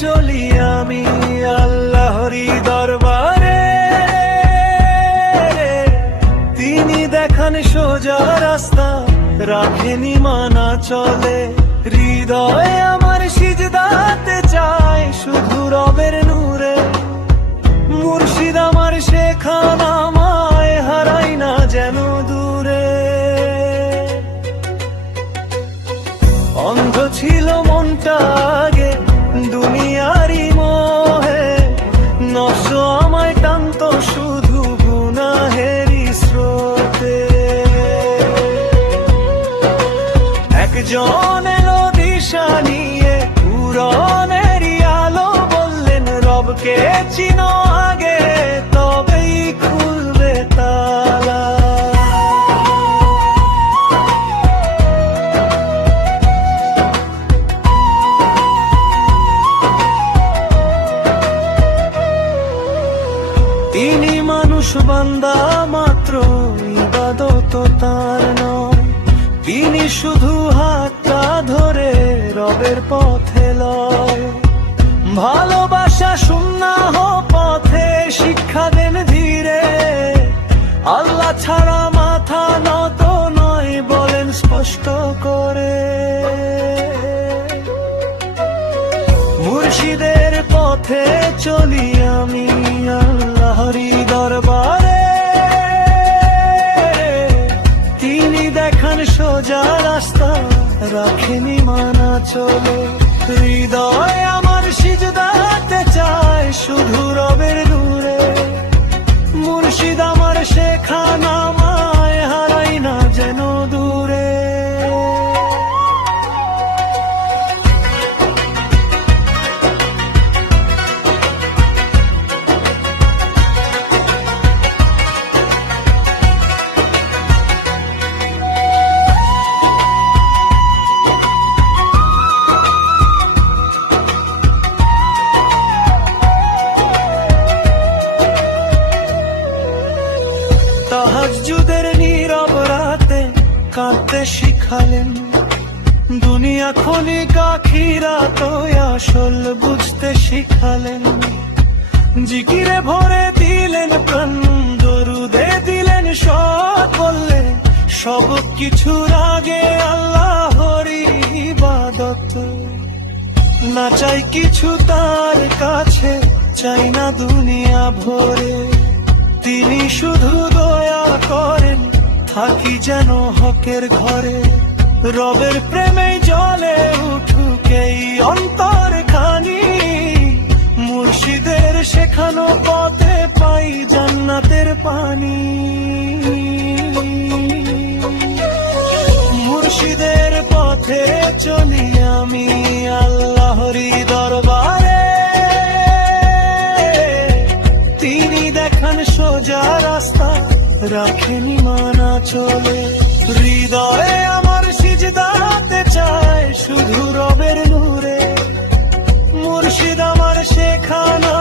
চলি আমি আল্লাহরই দরবারে। তিনি দেখান সোজা রাস্তা, রাখেনি মানা চলে। হৃদয়ে আমার সিজদাতে চায় শুধু রবের নূরে। মুর্শিদ আমার শেখানা মায় হারাই না যেন দূরে। অন্ধ ছিল মনটা আগে দুনিয়ারি মোহে, নষ্ট আমায় টানত শুধু গুনাহেরি স্রোতে। একজন এলো দিশা নিয়ে পুরনেরই আলো, বললেন রবকে চিনো আগে তবেই খুলবে তালা। তিনি মানুষ বান্দা মাত্র, ইবাদত তার নয়। তিনি শুধু হাতটা ধরে রবের পথে লয়। ভালোবাসা সুন্নাহ পথে শিক্ষা দেন ধীরে। আল্লাহ ছাড়া মাথা নত নয় বলেন স্পষ্ট করে। মুর্শিদের পথে চলি আমি আল্লাহরই দরবারে। তিনি দেখান সোজা রাস্তা, রাখেনি মানা চলে। হৃদয় আমার সিজদাতে চায় শুধু রবের নূরে। মুর্শিদ আমার শেখানা মায় হারাই না যেন দূরে। তাহাজ্জুদের নীরব রাতে কাঁদতে শিখালেন। দুনিয়া ক্ষণিক আখিরাত আসল বুঝতে শিখালেন। জিকিরে ভরে দিলেন প্রাণ, দরুদে দিলেন সব, বললেন সব কিছুর আগে আল্লাহরই ইবাদত। না চাই কিছু তার কাছে, চাই না দুনিয়া ভরে। তিনি শুধু দয়া করেন, থাকি যেন হকের ঘরে। রবের প্রেমে জ্বলে উঠুক এই অন্তর খানি। মুর্শিদের শেখানো পথে পাই জান্নাতের পানি। মুর্শিদের পথে চলি আমি আল্লাহরই দরবারে। তিনি দেখান সোজা রাস্তা, রাখেনি মানা চলে। হৃদয়ে আমার সিজদাতে চায় শুধু রবের নূরে। মুর্শিদ আমার শেখানা